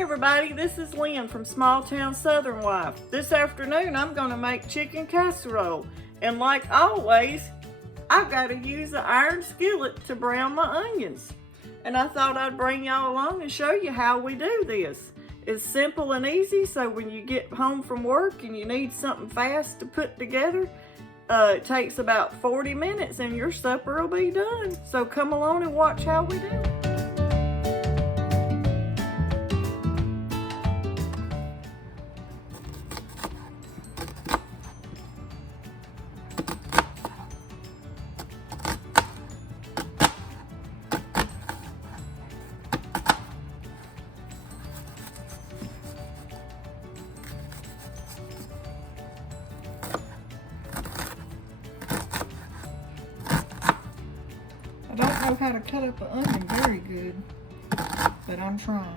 Hey everybody, this is Lynn from Small Town Southern Wife. This afternoon I'm going to make chicken casserole, and like always I've got to use the iron skillet to brown my onions. And I thought I'd bring y'all along and show you how we do this. It's simple and easy, so when you get home from work and you need something fast to put together, it takes about 40 minutes and your supper will be done. So come along and watch how we do it. I don't know how to cut up an onion very good, but I'm trying.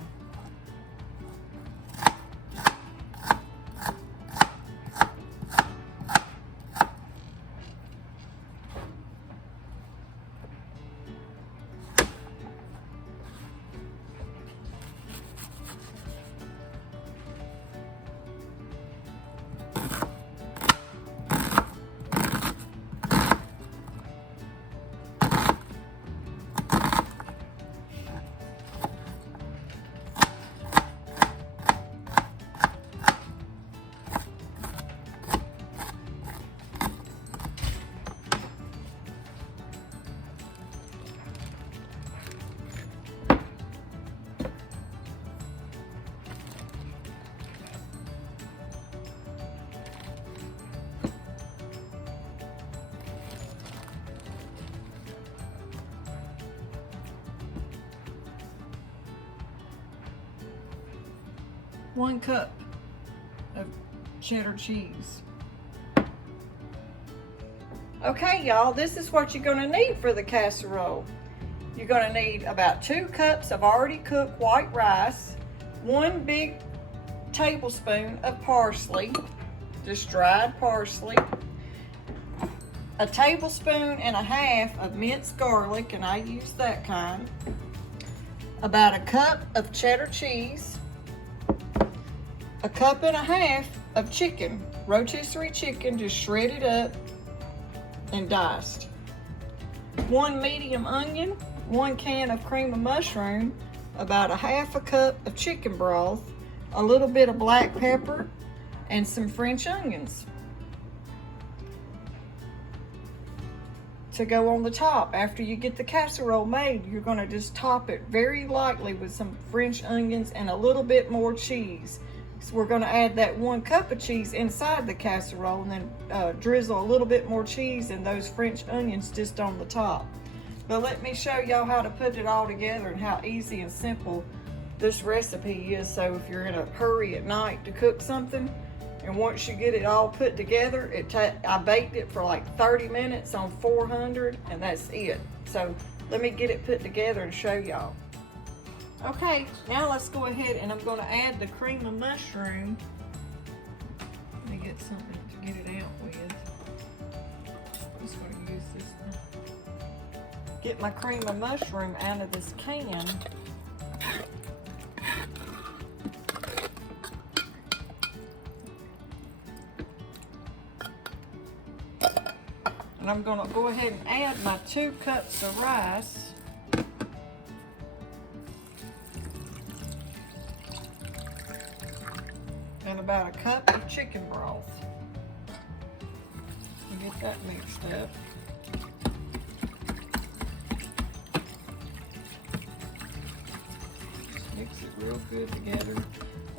One cup of cheddar cheese. Okay, y'all, this is what you're gonna need for the casserole. You're gonna need about 2 cups of already cooked white rice, 1 big tablespoon of parsley, just dried parsley, a tablespoon and a half of minced garlic, and I use that kind, about a cup of cheddar cheese, a cup and a half of chicken, rotisserie chicken, just shredded up and diced, 1 medium onion, 1 can of cream of mushroom, about a half a cup of chicken broth, a little bit of black pepper, and some French onions to go on the top. After you get the casserole made, you're going to just top it very lightly with some French onions and a little bit more cheese. So we're going to add that 1 cup of cheese inside the casserole, and then drizzle a little bit more cheese and those French onions just on the top. But let me show y'all how to put it all together and how easy and simple this recipe is. So if you're in a hurry at night to cook something, and once you get it all put together, I baked it for like 30 minutes on 400, and that's it. So let me get it put together and show y'all. Okay, now let's go ahead and I'm going to add the cream of mushroom. Let me get something to get it out with. I'm just going to use this one. Get my cream of mushroom out of this can. And I'm going to go ahead and add my 2 cups of rice. And about a cup of chicken broth. Get that mixed up. Just mix it real good together.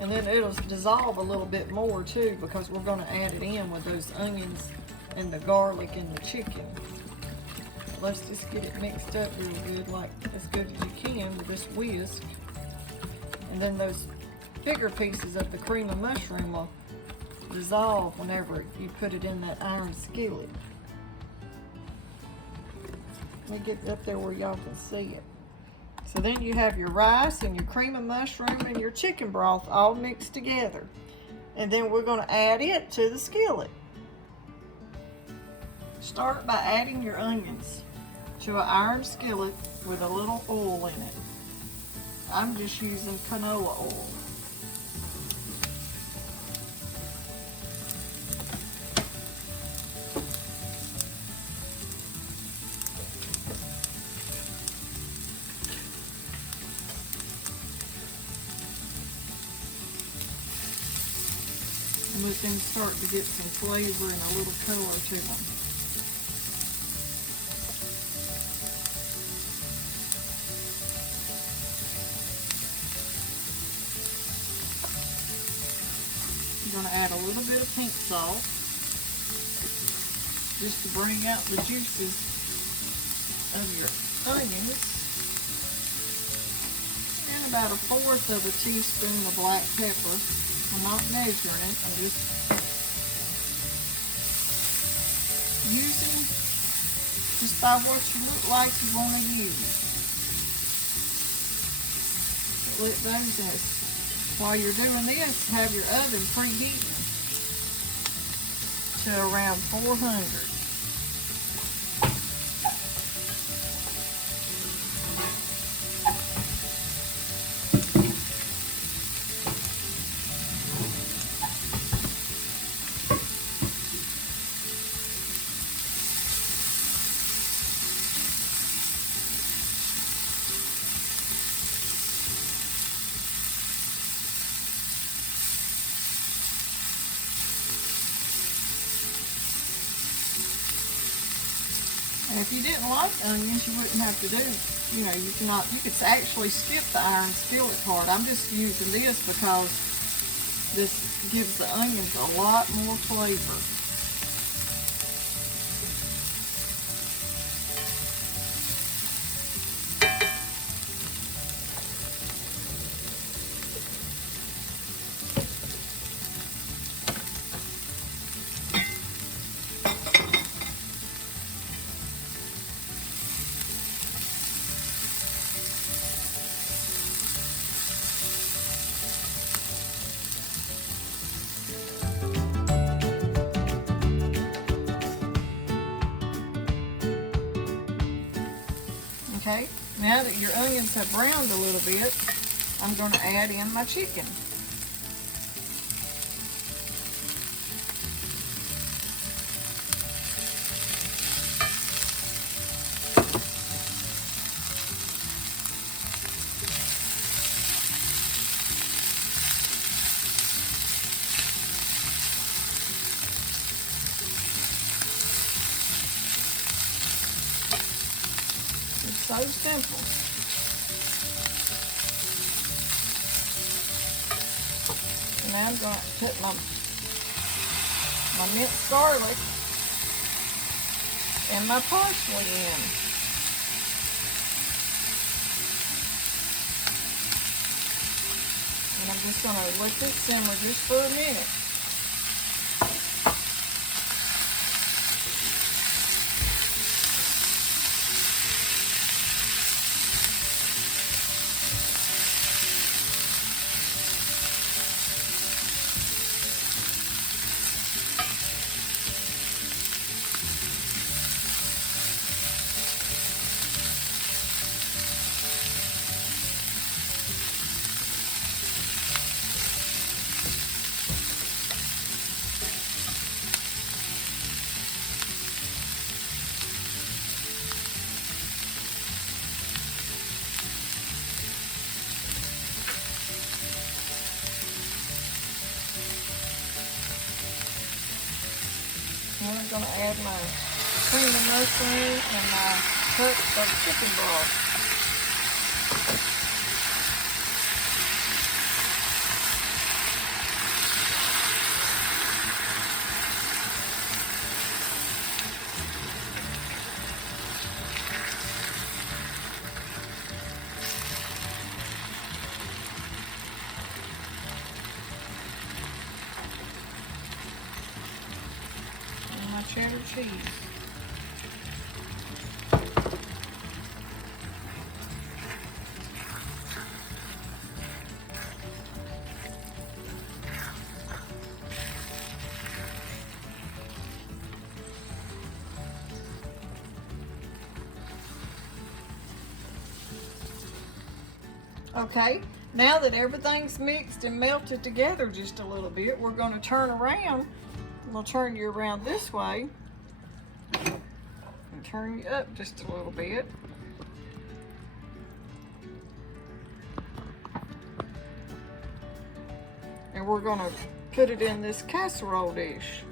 And then it'll dissolve a little bit more too, because we're going to add it in with those onions and the garlic and the chicken. So let's just get it mixed up real good, like as good as you can with this whisk. And then those bigger pieces of the cream of mushroom will dissolve whenever you put it in that iron skillet. Let me get up there where y'all can see it. So then you have your rice and your cream of mushroom and your chicken broth all mixed together. And then we're going to add it to the skillet. Start by adding your onions to an iron skillet with a little oil in it. I'm just using canola oil. them start to get some flavor and a little color to them. You're going to add a little bit of pink salt just to bring out the juices of your onions, and about 1/4 of a teaspoon of black pepper. I'm not measuring it, I'm just using just by what you look like you want to use. Let those in. While you're doing this, have your oven preheating to around 400. And if you didn't like onions, you wouldn't have to do, you could actually skip the iron skillet part. I'm just using this because this gives the onions a lot more flavor. Okay, now that your onions have browned a little bit, I'm going to add in my chicken. So simple. So now I'm going to put my minced garlic and my parsley in. And I'm just going to let this simmer just for a minute. Now I'm going to add my cream of mushroom and my cup of chicken broth. Cheddar cheese. Okay, now that everything's mixed and melted together just a little bit, we're going to turn around. We'll turn you around this way and turn you up just a little bit. And we're going to put it in this casserole dish.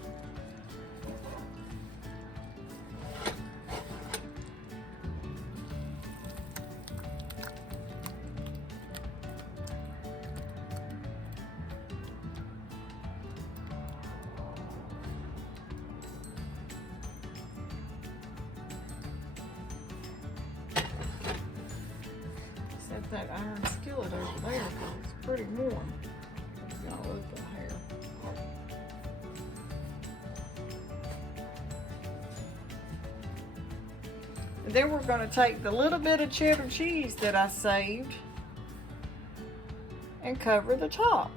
Set that iron skillet over there because it's pretty warm. Y'all open here. And then we're going to take the little bit of cheddar cheese that I saved and cover the top.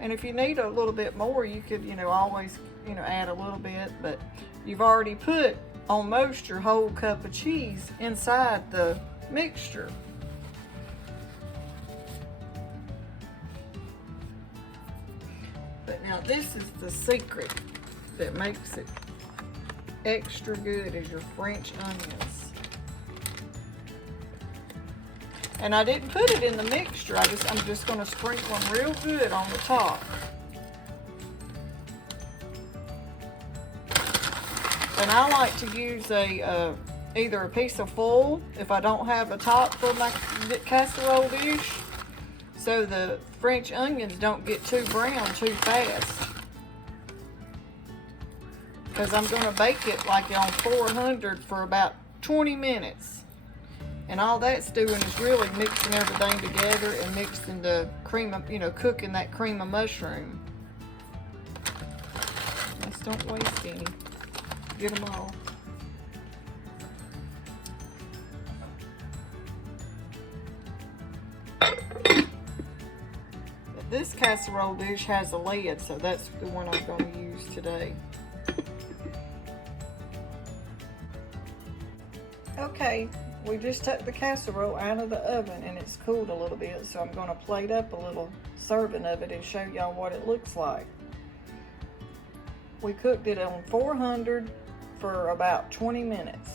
And if you need a little bit more, you could, always, add a little bit, but you've already put almost your whole cup of cheese inside the mixture. But now this is the secret that makes it extra good, is your French onions. And I didn't put it in the mixture. I'm just going to sprinkle them real good on the top. And I like to use either a piece of foil if I don't have a top for my casserole dish, so the French onions don't get too brown too fast. Because I'm going to bake it like on 400 for about 20 minutes. And all that's doing is really mixing everything together and mixing the cream of, cooking that cream of mushroom. Just don't waste any. Get them all. But this casserole dish has a lid, so that's the one I'm going to use today. Okay, we just took the casserole out of the oven and it's cooled a little bit, so I'm going to plate up a little serving of it and show y'all what it looks like. We cooked it on 400 for about 20 minutes.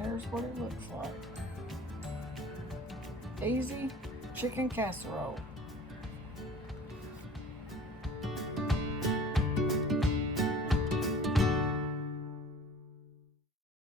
There's what it looks like. Easy chicken casserole.